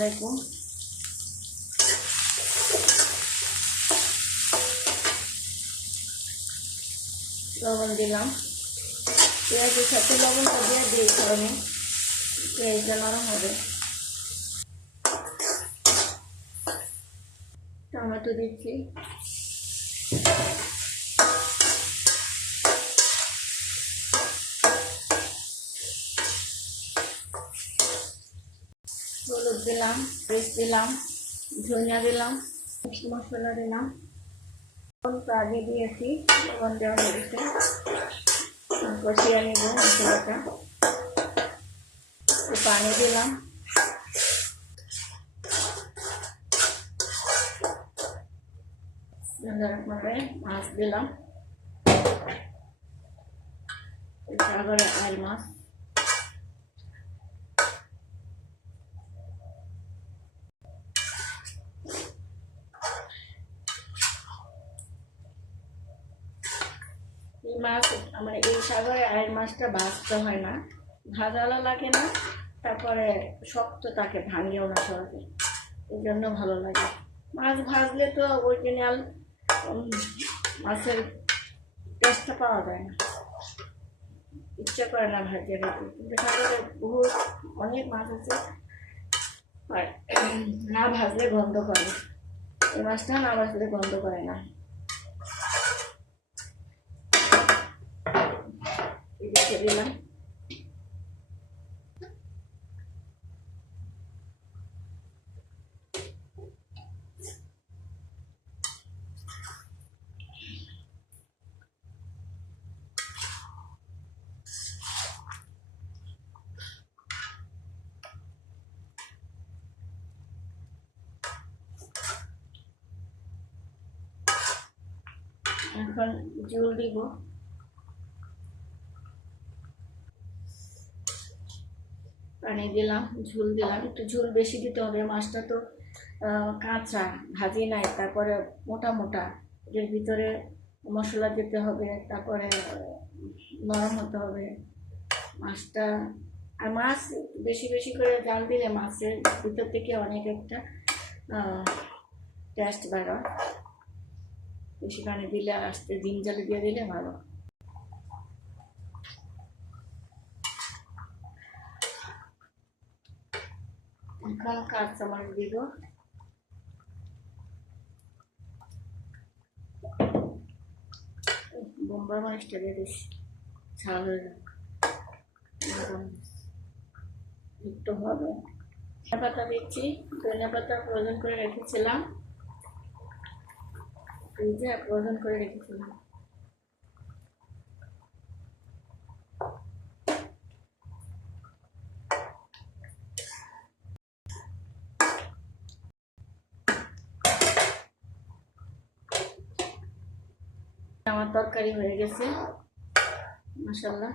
আলাইকুম। লবণ দিলাম। পেঁয়াজের সাথে লবণটা দিয়ে দিয়ে কারণে। পেঁয়াজটা নরম হবে। টমেটো দিচ্ছি। হলুদ দিলাম, পেস্ট দিলাম, ধনিয়া দিলাম মিষ্টি মশলা দিলাম। লবণ তো আগে দিয়েছি, লবণ দেওয়া হয়েছে কষিয়ে নিব মশলাটা। একটু পানি দিলাম। করে মাছ দিলাম। সাগরে আইল মাছ। এই মাছ, আমার এই সাগরে আয়ের মাছটা ভাজতে হয় না। ভাজালা লাগে না, তারপরে শক্ত তাকে ভাঙেও না সহজে। এই জন্য ভালো লাগে। মাছ ভাজলে তো অরিজিনাল মাছের টেস্টটা পাওয়া যায় না। ইচ্ছা করে না ভাজিয়ে খেতে কিন্তু সাগরে বহু অনেক মাছ আছে, আর না ভাজলে গন্ধ করে। এই মাছটা না ভাজলে গন্ধ করে না। রেখে দিলাম এখন জল দিব পানি দিলাম, ঝুল দিলাম। একটু ঝুল বেশি দিতে হবে, মাছটা তো কাঁচা, ভাজি নাই। তারপরে মোটা মোটা, এর ভিতরে মশলা দিতে হবে, তারপরে নরম হতে হবে। মাছটা, আর মাছ বেশি বেশি করে জাল দিলে মাছের ভিতর থেকে অনেক একটা টেস্ট বেরোয়। বেশি পানি দিলে আস্তে, ডিম জালে দিয়ে দিলে ভালো। এখন কাঁচা মাছ দিব বোম্বার মাছটা দিয়ে দিস ঝাল হয়ে যাক একটু হবে পাতা দিচ্ছি ধনিয়া পাতা প্রয়োজন করে রেখেছিলাম ফ্রিজে প্রয়োজন করে রেখেছিলাম আমার তরকারি হয়ে গেছে মাসাল্লাহ